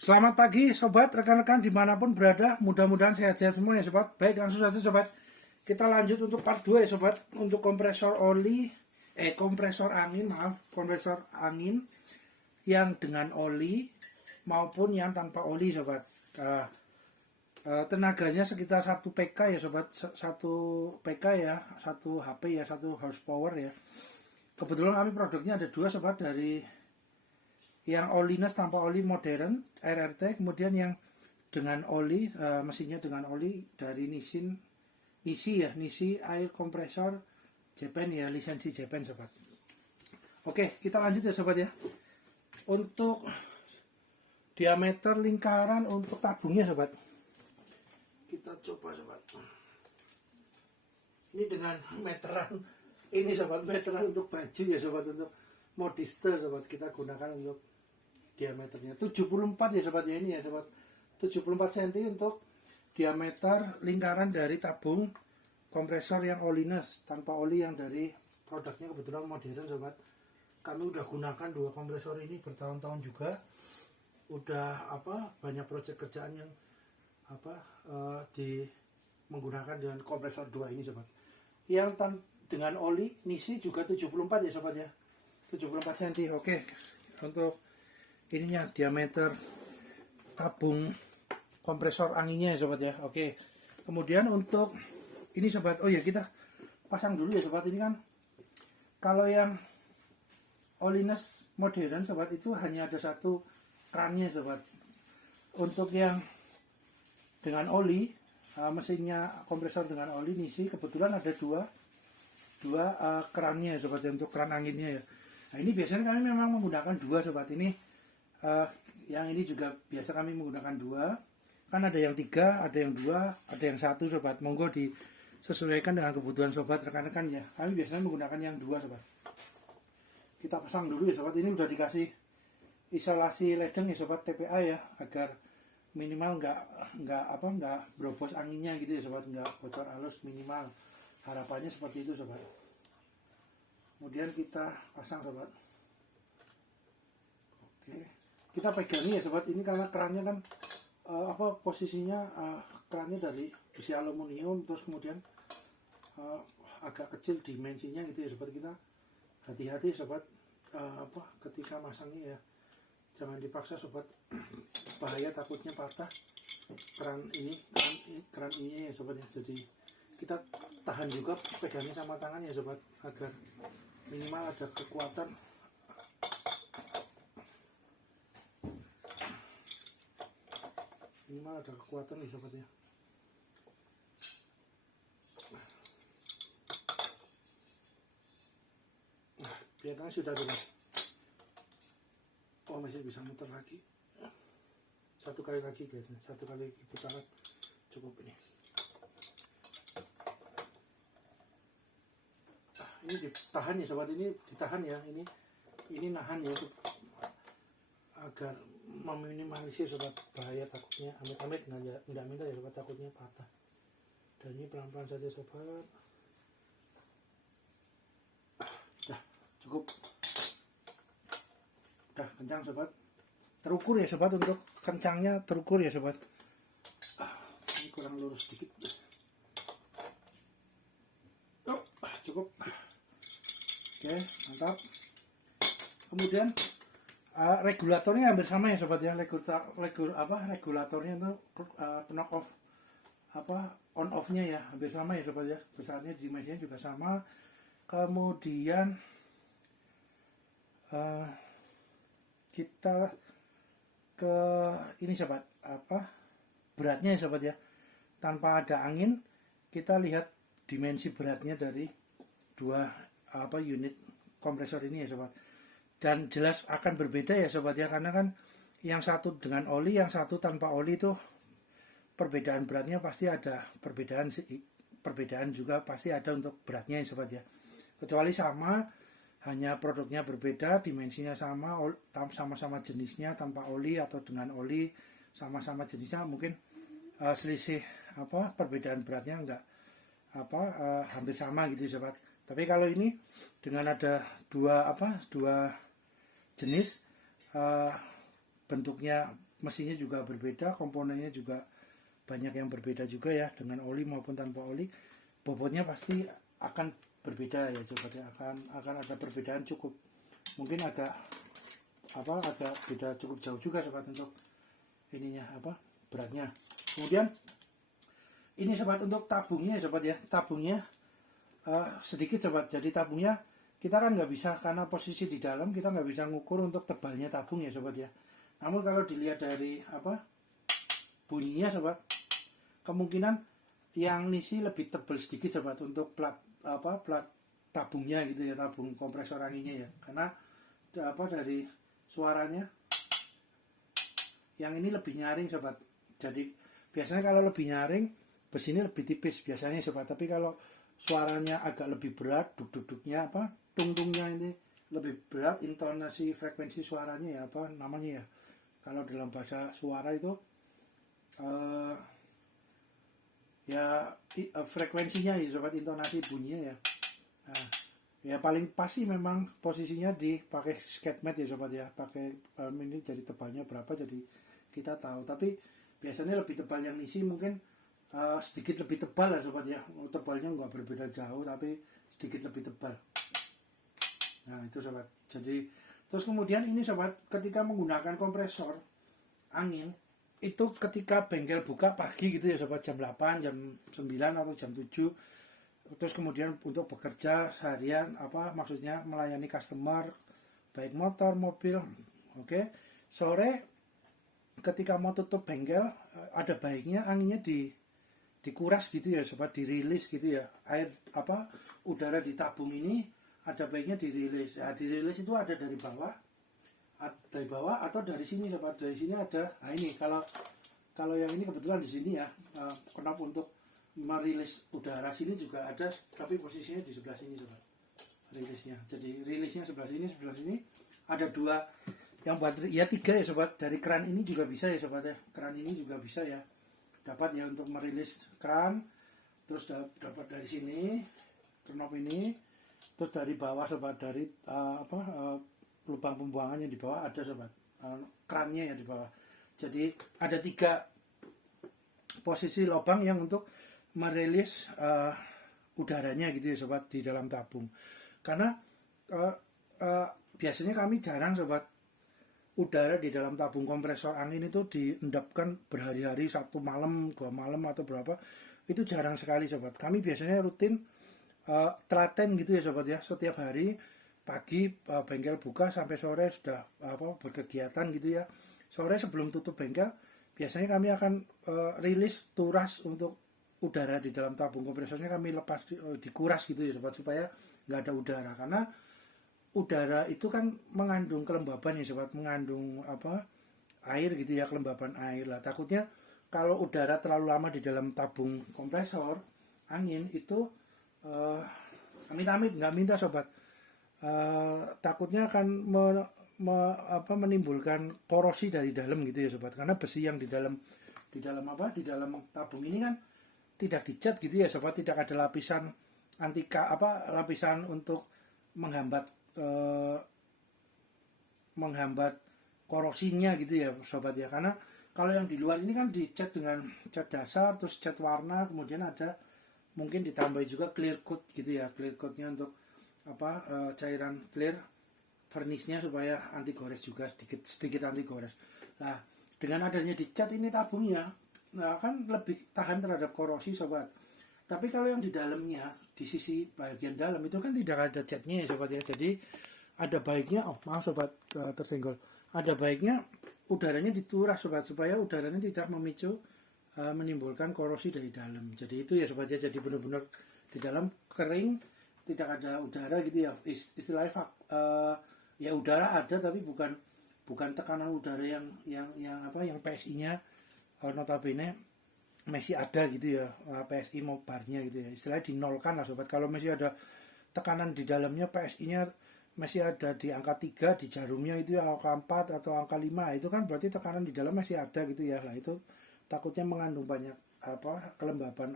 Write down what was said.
Selamat pagi sobat, rekan-rekan dimanapun berada, mudah-mudahan sehat-sehat semua ya sobat. Baik, langsung saja sobat, kita lanjut untuk part 2 ya sobat. Untuk kompresor angin yang dengan oli maupun yang tanpa oli sobat. Tenaganya sekitar 1 PK ya sobat, 1 PK ya, 1 HP ya, 1 horsepower ya. Kebetulan kami produknya ada 2 sobat, dari yang oliness tanpa oli modern RRT, kemudian yang dengan oli, mesinnya dengan oli dari Nishi air kompresor Japan ya, lisensi Japan sobat. Oke, kita lanjut ya sobat ya. Untuk diameter lingkaran untuk tabungnya sobat, kita coba sobat. Ini dengan meteran, ini sobat, meteran untuk baju ya sobat, untuk modiste sobat, kita gunakan untuk diameternya 74 ya sobat ya, ini ya sobat, 74 cm untuk diameter lingkaran dari tabung kompresor yang oliness tanpa oli, yang dari produknya kebetulan modern sobat. Kami udah gunakan 2 kompresor ini bertahun-tahun juga, udah banyak proyek kerjaan yang menggunakan dengan kompresor 2 ini sobat. Yang dengan oli Nishi juga 74 ya sobat ya, 74 cm. Oke, untuk ininya diameter tabung kompresor anginnya ya sobat ya. Oke, kemudian untuk ini sobat, oh ya kita pasang dulu ya sobat. Ini kan kalau yang oliness modern sobat itu hanya ada 1 krannya sobat. Untuk yang dengan oli, mesinnya kompresor dengan oli Nishi kebetulan ada dua kerannya sobat ya, untuk keran anginnya ya. Nah ini biasanya kami memang menggunakan 2 sobat. Ini yang ini juga biasa kami menggunakan 2, kan ada yang 3, ada yang 2, ada yang 1 sobat. Monggo disesuaikan dengan kebutuhan sobat rekan-rekan ya. Kami biasanya menggunakan yang 2 sobat. Kita pasang dulu ya sobat. Ini udah dikasih isolasi ledeng ya sobat, TPA ya, agar minimal nggak berobos anginnya gitu ya sobat, nggak bocor halus minimal. Harapannya seperti itu sobat. Kemudian kita pasang sobat. Oke, kita pegangi ya sobat. Ini karena kerannya kan posisinya kerannya dari besi aluminium, terus kemudian agak kecil dimensinya gitu ya sobat. Kita hati-hati sobat ketika masangnya ya, jangan dipaksa sobat, bahaya takutnya patah keran ini ya sobat ya. Jadi kita tahan juga pegangnya sama tangan ya sobat, agar minimal ada kekuatan. Minimal ada kekuatan nih sobat ya. Nah, kelihatannya sudah ada. Oh, masih bisa muter lagi. 1 kali lagi kelihatannya, 1 kali putaran cukup ini. Ini ditahan ya sobat, ini ditahan ya, ini nahan ya, agar meminimalisir sobat bahaya takutnya amit-amit nggak minta ya sobat, takutnya patah. Dan ini pelan-pelan saja sobat. Dah cukup, udah kencang sobat, terukur ya sobat. Untuk kencangnya terukur ya sobat. Ini kurang lurus sedikit. Cukup. Oke, mantap. Kemudian regulatornya hampir sama ya sobat ya. Regulatornya itu knock off on off nya ya hampir sama ya sobat ya. Besarnya, dimensinya juga sama. Kemudian kita ke ini sobat, beratnya ya sobat ya. Tanpa ada angin, kita lihat dimensi beratnya dari 2 unit kompresor ini ya sobat. Dan jelas akan berbeda ya sobat ya, karena kan yang satu dengan oli, yang satu tanpa oli itu perbedaan beratnya pasti ada, perbedaan juga pasti ada untuk beratnya ya sobat ya. Kecuali sama, hanya produknya berbeda, dimensinya sama, sama-sama jenisnya tanpa oli atau dengan oli, sama-sama jenisnya, mungkin selisih perbedaan beratnya enggak hampir sama gitu sobat. Tapi kalau ini dengan ada dua jenis, bentuknya mesinnya juga berbeda, komponennya juga banyak yang berbeda juga ya, dengan oli maupun tanpa oli. Bobotnya pasti akan berbeda ya sobat ya, akan ada perbedaan cukup, mungkin agak beda cukup jauh juga sobat untuk ininya beratnya. Kemudian ini sobat untuk tabungnya sobat ya, tabungnya sedikit sobat. Jadi tabungnya kita kan nggak bisa, karena posisi di dalam kita nggak bisa ngukur untuk tebalnya tabung ya sobat ya. Namun kalau dilihat dari bunyinya sobat, kemungkinan yang ngisi lebih tebal sedikit sobat untuk plat tabungnya gitu ya, tabung kompresor anginnya ya, karena dari suaranya yang ini lebih nyaring sobat. Jadi biasanya kalau lebih nyaring, besi ini lebih tipis biasanya sobat, tapi kalau suaranya agak lebih berat, duk-duk-duknya tung-tungnya ini lebih berat, intonasi frekuensi suaranya ya namanya ya, kalau dalam bahasa suara itu frekuensinya ya sobat, intonasi bunyinya ya. Nah, ya paling pasti memang posisinya dipakai sketmat ya sobat ya, pakai ini jadi tebalnya berapa jadi kita tahu. Tapi biasanya lebih tebal yang isi mungkin sedikit lebih tebal lah sobat ya, tebalnya nggak berbeda jauh tapi sedikit lebih tebal. Nah itu sobat. Jadi terus kemudian ini sobat, ketika menggunakan kompresor angin itu ketika bengkel buka pagi gitu ya sobat, jam 8, jam 9 atau jam 7, terus kemudian untuk bekerja seharian maksudnya melayani customer baik motor mobil, oke. Sore ketika mau tutup bengkel, ada baiknya anginnya dikuras gitu ya sobat, dirilis gitu ya, air udara di tabung ini ada baiknya dirilis. Ya, dirilis itu ada dari bawah atau dari sini sobat. Dari sini ada, nah ini kalau yang ini kebetulan di sini ya, kenapa untuk merilis udara sini juga ada, tapi posisinya di sebelah sini sobat rilisnya. Jadi rilisnya sebelah sini ada dua yang buat ya, 3 ya sobat. Dari keran ini juga bisa ya sobat ya, keran ini juga bisa ya, dapat ya untuk merilis keran. Terus dapat dari sini knob ini, terus dari bawah sobat, dari lubang pembuangannya di bawah ada sobat, kerannya ya di bawah. Jadi ada 3 posisi lubang yang untuk merilis udaranya gitu ya sobat di dalam tabung. Karena biasanya kami jarang sobat udara di dalam tabung kompresor angin itu diendapkan berhari-hari, 1 malam 2 malam atau berapa, itu jarang sekali sobat. Kami biasanya rutin telaten gitu ya sobat ya, setiap hari pagi bengkel buka sampai sore sudah berkegiatan gitu ya. Sore sebelum tutup bengkel biasanya kami akan rilis turas untuk udara di dalam tabung kompresornya, kami lepas dikuras gitu ya sobat, supaya nggak ada udara. Karena udara itu kan mengandung kelembaban ya sobat, mengandung air gitu ya, kelembaban air lah. Takutnya kalau udara terlalu lama di dalam tabung kompresor angin itu amit-amit, nggak minta sobat, takutnya akan menimbulkan korosi dari dalam gitu ya sobat. Karena besi yang di dalam tabung ini kan tidak dicat gitu ya sobat, tidak ada lapisan lapisan untuk menghambat korosinya gitu ya sobat ya. Karena kalau yang di luar ini kan dicat dengan cat dasar, terus cat warna, kemudian ada mungkin ditambah juga clear coat gitu ya, clear coatnya untuk cairan clear vernisnya supaya anti gores juga, sedikit anti gores. Nah dengan adanya dicat ini tabungnya, kan lebih tahan terhadap korosi sobat. Tapi kalau yang di dalamnya, di sisi bagian dalam itu kan tidak ada catnya ya sobat ya. Jadi ada baiknya, maaf sobat tersenggol, ada baiknya udaranya dituras sobat, supaya udaranya tidak memicu menimbulkan korosi dari dalam. Jadi itu ya sobat ya, jadi benar-benar di dalam kering, tidak ada udara gitu ya, istilahnya ya udara ada tapi bukan tekanan udara yang PSI-nya notabene masih ada gitu ya, PSI mau barnya gitu ya, istilahnya dinolkan lah sobat. Kalau masih ada tekanan di dalamnya, PSI-nya masih ada di angka 3, di jarumnya itu ya, angka 4 atau angka 5, itu kan berarti tekanan di dalam masih ada gitu ya. Lah itu takutnya mengandung banyak kelembaban